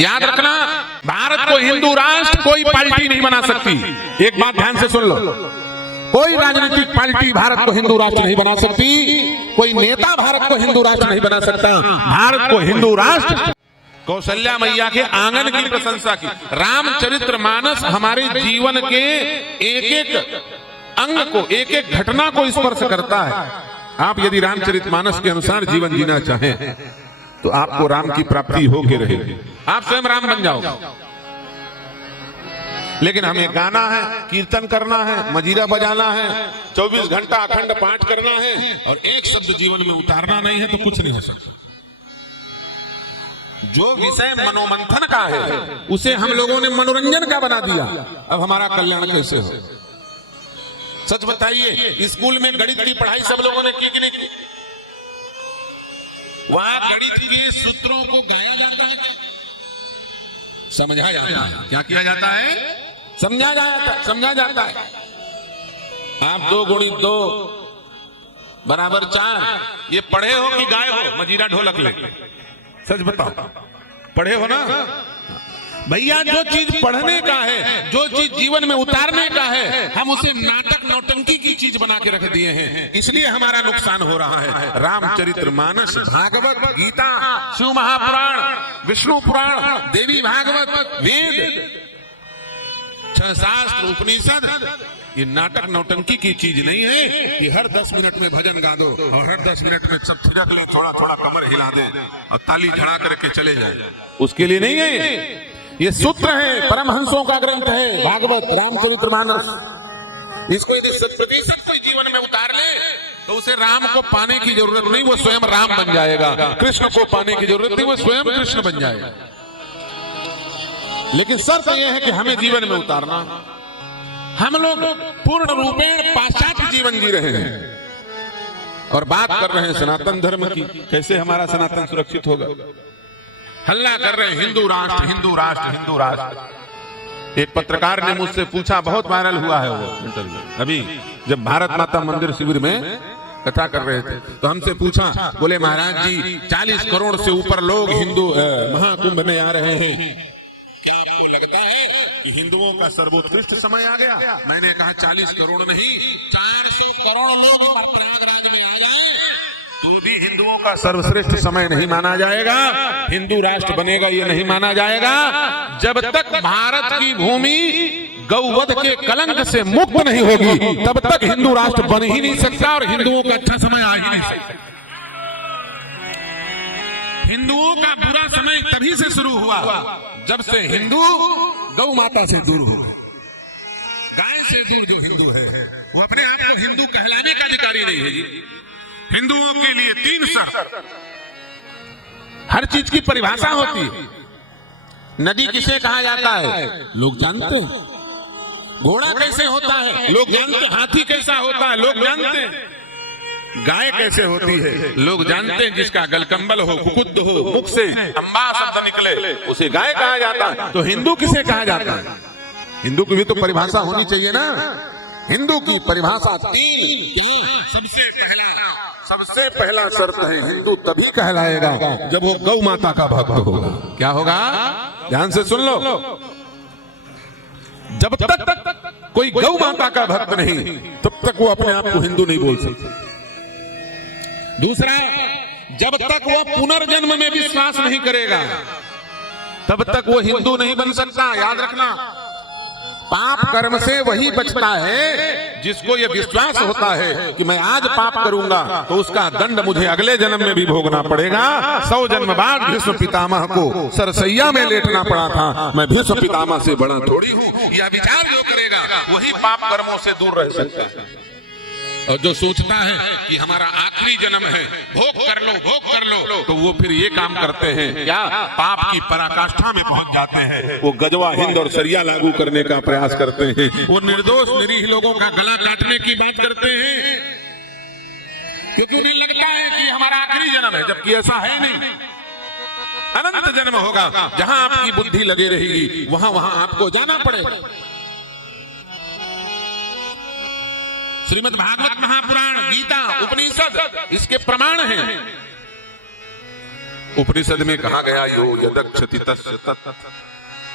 याद रखना, भारत को हिंदू राष्ट्र कोई पार्टी नहीं बना सकती। एक बात ध्यान से सुन लो, कोई राजनीतिक पार्टी भारत को हिंदू राष्ट्र नहीं बना सकती, कोई नेता भारत को हिंदू राष्ट्र नहीं बना सकता। भारत को हिंदू राष्ट्र, कौशल्या मैया के आंगन की प्रशंसा की, रामचरितमानस हमारे जीवन के एक एक अंग को, एक एक घटना को स्पर्श करता है। आप यदि रामचरितमानस के अनुसार जीवन जीना चाहें तो आपको राम की प्राप्ति होके रहेगी, आप स्वयं राम बन जाओगे। लेकिन हमें गाना है, कीर्तन करना है, मजीरा बजाना है, 24 घंटा अखंड पाठ करना है और एक शब्द जीवन में उतारना नहीं है तो कुछ नहीं हो सकता। जो विषय मनोमंथन का है उसे हम लोगों ने मनोरंजन का बना दिया। अब हमारा कल्याण कैसे हो? सच बताइए, स्कूल में गणित की पढ़ाई सब लोगों ने की कि नहीं की? वहां गणित के सूत्रों को गाया जाता है, समझा जाता है। क्या किया जाता है? समझा जाता है। आप 2 × 2 = 4 ये पढ़े हो कि गाए हो? मजीरा ढोलक लेके सच बताओ, पढ़े हो ना भैया? जो चीज पढ़ने का है, जो चीज जीवन में उतारने का है, हम उसे नाटक नौटंकी की चीज बना के रख दिए हैं, इसलिए हमारा नुकसान हो रहा है। रामचरितमानस, भागवत, गीता, शिव महापुराण, विष्णु पुराण, देवी भागवत, वेद, 6 शास्त्र, उपनिषद, ये नाटक नौटंकी की चीज नहीं है कि हर 10 मिनट में भजन गा दो और हर 10 मिनट में सब थिरक ले, थोड़ा थोड़ा कमर हिला दे और ताली झड़ा करके चले जाए। उसके लिए नहीं है। ये सूत्र है, परमहंसों का ग्रंथ है भागवत, रामचरितमानस। इसको यदि 100% कोई जीवन में उतार ले तो उसे राम को पाने की जरूरत नहीं, वो स्वयं राम बन जाएगा। कृष्ण को पाने की जरूरत नहीं, वो स्वयं कृष्ण बन जाएगा। लेकिन शर्त यह है कि हमें जीवन में उतारना। हम लोग पूर्ण रूपेण पाश्चात्य जीवन जी रहे हैं और बात कर रहे हैं सनातन धर्म की। कैसे हमारा सनातन सुरक्षित होगा? हल्ला कर रहे हैं हिंदू राष्ट्र, हिंदू राष्ट्र, हिंदू राष्ट्र। एक पत्रकार ने मुझसे पूछा, बहुत वायरल हुआ है वो इंटरव्यू, अभी जब भारत माता मंदिर शिविर में कथा कर रहे थे तो हमसे पूछा, बोले महाराज जी 40 करोड़ से ऊपर लोग हिंदू महाकुंभ में आ रहे हैं, क्या आपको लगता है कि हिंदुओं का सर्वोत्कृष्ट समय आ गया? मैंने कहा 40 करोड़ नहीं, 400 करोड़ लोग प्रयागराज में आ जाए तो भी हिंदुओं का सर्वश्रेष्ठ समय नहीं माना जाएगा, हिंदू राष्ट्र बनेगा ये नहीं माना जाएगा जब तक भारत की भूमि गौवध के कलंक से मुक्त नहीं होगी, तब तक हिंदू राष्ट्र बन ही नहीं सकता और हिंदुओं का अच्छा समय आ ही नहीं सकता। हिंदुओं का बुरा समय तभी से शुरू हुआ जब से हिंदू गौ माता से दूर हो गए। गाय से दूर जो हिंदू है वो अपने आप को हिंदू कहलाने का अधिकारी नहीं है जी। हिंदुओं के लिए 3 शर्त, हर चीज की परिभाषा होती है। नदी किसे कहा जाता है लोग जानते हैं, घोड़ा कैसे होता है लोग जानते हैं, हाथी कैसा होता है लोग जानते हैं, गाय कैसे होती है लोग जानते हैं। जिसका गलकंबल हो, कुकुद हो, मुख से अंबा शब्द निकले उसे गाय कहा जाता है। तो हिंदू किसे कहा जाता है? हिंदू की भी तो परिभाषा होनी चाहिए ना। हिंदू की परिभाषा 3, सबसे पहला शर्त है हिंदू तभी कहलाएगा जब वो गौ माता का भक्त होगा। क्या होगा? ध्यान से सुन लो, जब तक कोई गौ माता का भक्त नहीं तब तक वो अपने आप को हिंदू नहीं बोल सकता। दूसरा, जब तक वो पुनर्जन्म में विश्वास नहीं करेगा तब तक वो हिंदू नहीं बन सकता। याद रखना, पाप कर्म से वही बचता है जिसको ये विश्वास होता है कि मैं आज पाप करूंगा तो उसका दंड मुझे अगले जन्म में भी भोगना पड़ेगा। 100 जन्म बाद भीष्म पितामह को सरसैया में लेटना पड़ा था, मैं भीष्म पितामह से बड़ा थोड़ी हूँ। यह विचार जो करेगा वही पाप कर्मों से दूर रह सकता है। और जो सोचता है कि हमारा आखिरी जन्म है, भोग कर लो, तो वो फिर ये काम करते हैं, क्या पाप की पराकाष्ठा में पहुंच जाते हैं। वो गजवा हिंद और शरिया लागू करने का प्रयास करते हैं, वो निर्दोष निरीह लोगों का गला काटने की बात करते हैं, क्योंकि उन्हें लगता है कि हमारा आखिरी जन्म है, जबकि ऐसा है नहीं। अनंत जन्म होगा, जहां आपकी बुद्धि लगे रहेगी वहां आपको जाना पड़ेगा। श्रीमद् भागवत महापुराण, गीता, उपनिषद इसके प्रमाण हैं। उपनिषद में कहा गया यो यदक्षति तस्य तत्,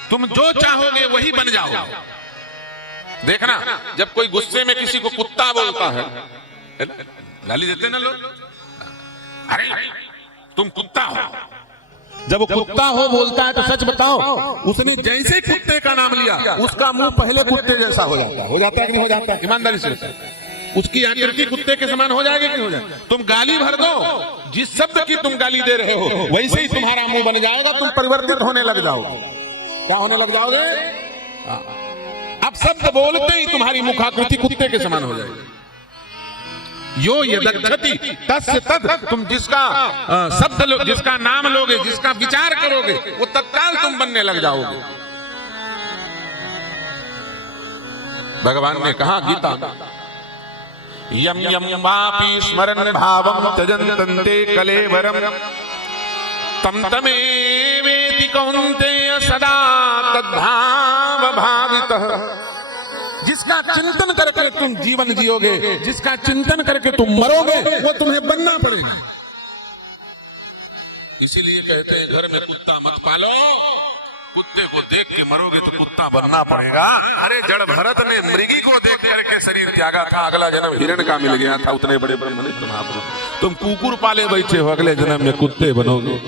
तुम जो चाहोगे वही बन जाओ। देखना, जब कोई गुस्से में किसी को कुत्ता बोलता है, गाली देते ना लोग, अरे तुम कुत्ता हो। जब वो कुत्ता हो बोलता है तो सच बताओ, उसने जैसे कुत्ते का नाम लिया उसका मुंह पहले कुत्ते जैसा हो जाता है कि नहीं हो जाता? ईमानदारी से उसकी आकृति कुत्ते के समान हो जाएगी कि नहीं हो जाएगी? तुम गाली भर दो, जिस शब्द की तुम गाली दे रहे हो वैसे ही तुम्हारा मुंह बन जाएगा, तुम परिवर्तित होने लग जाओगे। क्या होने लग जाओगे? अब शब्द बोलते ही तुम्हारी मुखाकृति कुत्ते के समान हो जाएगी। यो यदक्षति तस्य तत्, तुम जिसका शब्द जिसका नाम लोगे, जिसका विचार करोगे, वो तत्काल तुम बनने लग जाओगे। भगवान ने कहा गीता, यम यम वापि स्मरन् भावं त्यजन्तं ते कलेवरं तम तमेवेति कौन्तेय सदा तद्भाव भावितः। जिसका चिंतन करके तुम जीवन जियोगे, जिसका चिंतन करके तुम मरोगे, वो तुम्हें बनना पड़ेगा। इसीलिए कहते हैं घर में कुत्ता मत पालो, कुत्ते को देख के मरोगे तो कुत्ता बनना पड़ेगा। अरे जड़ भरत ने मृगी को देख करके शरीर त्यागा था, अगला जन्म हिरण का मिल गया था, उतने बड़े ब्रह्मनिष्ठ महापुरुष। तुम कुकुर पाले बैठे हो, अगले जन्म में कुत्ते बनोगे।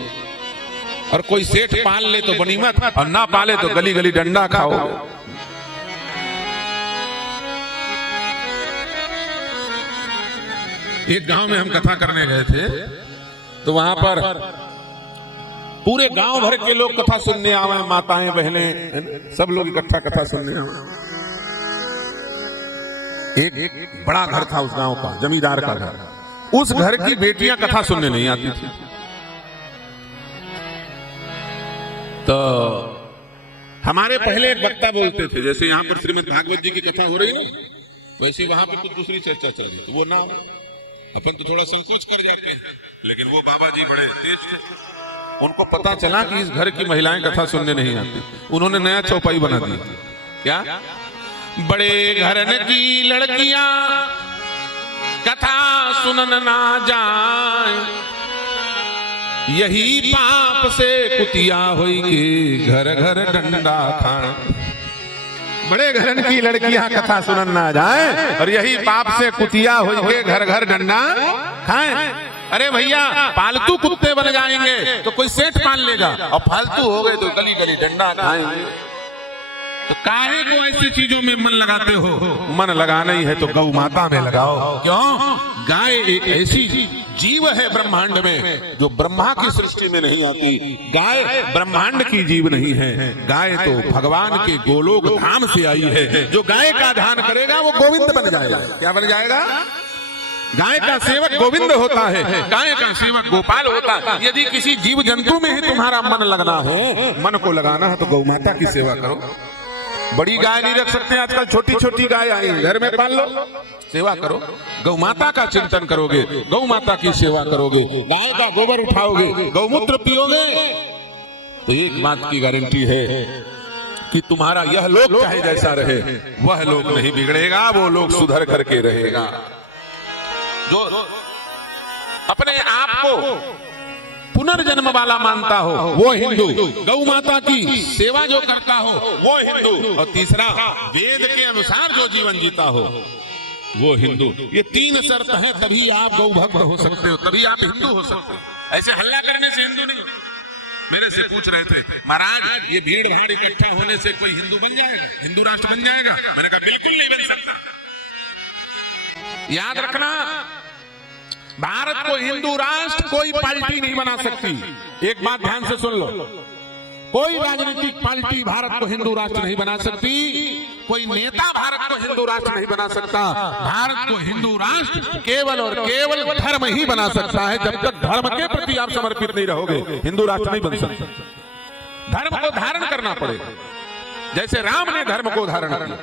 और कोई सेठ पाल ले तो बनीमत, और ना पाले तो गली गली डंडा खाओगे। एक गांव में हम कथा करने गए थे, तो वहां पर पूरे गांव भर के लोग कथा सुनने आए, माताएं बहनें सब लोग इकट्ठा कथा सुनने आए। एक बड़ा घर था उस गांव का, जमींदार का घर। उस घर की बेटियां कथा सुनने नहीं आती थी। तो हमारे पहले एक वक्ता बोलते थे, जैसे यहाँ पर श्रीमद् भागवत जी की कथा हो रही है ना, वैसे वहां पर कुछ दूसरी चर्चा चल रही थी। वो ना अपन तो थोड़ा संकोच कर जाते हैं, लेकिन वो बाबा जी बड़े तेज थे। उनको पता चला कि इस घर की महिलाएं कथा सुनने नहीं आती, उन्होंने नया चौपाई बना दी। क्या? बड़े घरन की लड़कियां कथा सुनन ना जाए, यही पाप से कुतिया होई घर घर डंडा खाए। बड़े घरन की लड़कियां कथा सुनन ना जाए और यही पाप से कुतिया होके घर घर डंडा खाएं। अरे भैया, पालतू कुत्ते बन जाएंगे तो कोई सेठ पाल लेगा, और फालतू हो गए तो गली गली डंडा खाएंगे। तो काहे को ऐसी चीजों में मन लगाते हो? मन लगाना ही है तो गौ माता में लगाओ। क्यों? गाय एक ऐसी जीव है ब्रह्मांड में जो ब्रह्मा की सृष्टि में नहीं आती। गाय ब्रह्मांड की जीव नहीं है, गाय तो भगवान के गोलोक धाम से आई है। जो गाय का ध्यान करेगा वो गोविंद बन जाएगा। क्या बन जाएगा? गाय का सेवक गोविंद होता है, गाय का सेवक गोपाल होता है। यदि किसी जीव जंतु में ही तुम्हारा मन लगना है, मन को लगाना है, तो गौ माता की सेवा करो। बड़ी गाय नहीं रख सकते आजकल, छोटी छोटी गाय आई, घर में पाल लो, सेवा करो। गौ माता का चिंतन करोगे, गौ माता की सेवा करोगे, गाय का गोबर उठाओगे, गौमूत्र पियोगे, तो एक बात की गारंटी है कि तुम्हारा यह लोक चाहे जैसा रहे, वह लोक नहीं बिगड़ेगा, वो लोक सुधर करके रहेगा। जो अपने आप को पुनर्जन्म वाला मानता हो वो हिंदू, गौ माता की सेवा जो करता हो वो हिंदू, और तीसरा वेद के अनुसार जो जीवन जीता हो वो हिंदू। ये तीन शर्त है, तभी आप गौ भक्त हो सकते हो, तभी आप हिंदू हो सकते हो। ऐसे हल्ला करने से हिंदू नहीं। मेरे से पूछ रहे थे, महाराज ये भीड़ भाड़ इकट्ठा होने से कोई हिंदू बन जाएगा, हिंदू राष्ट्र बन जाएगा? मैंने कहा बिल्कुल नहीं बन सकता। याद रखना, भारत को हिंदू राष्ट्र कोई पार्टी नहीं बना सकती। एक बात ध्यान से सुन लो, कोई राजनीतिक पार्टी भारत को हिंदू राष्ट्र नहीं बना सकती, कोई नेता भारत को हिंदू राष्ट्र नहीं बना सकता। भारत को हिंदू राष्ट्र केवल और केवल धर्म ही बना सकता है। जब तक धर्म के प्रति आप समर्पित नहीं रहोगे, हिंदू राष्ट्र नहीं बन सकता। धर्म को धारण करना पड़ेगा, जैसे राम ने धर्म को धारण किया।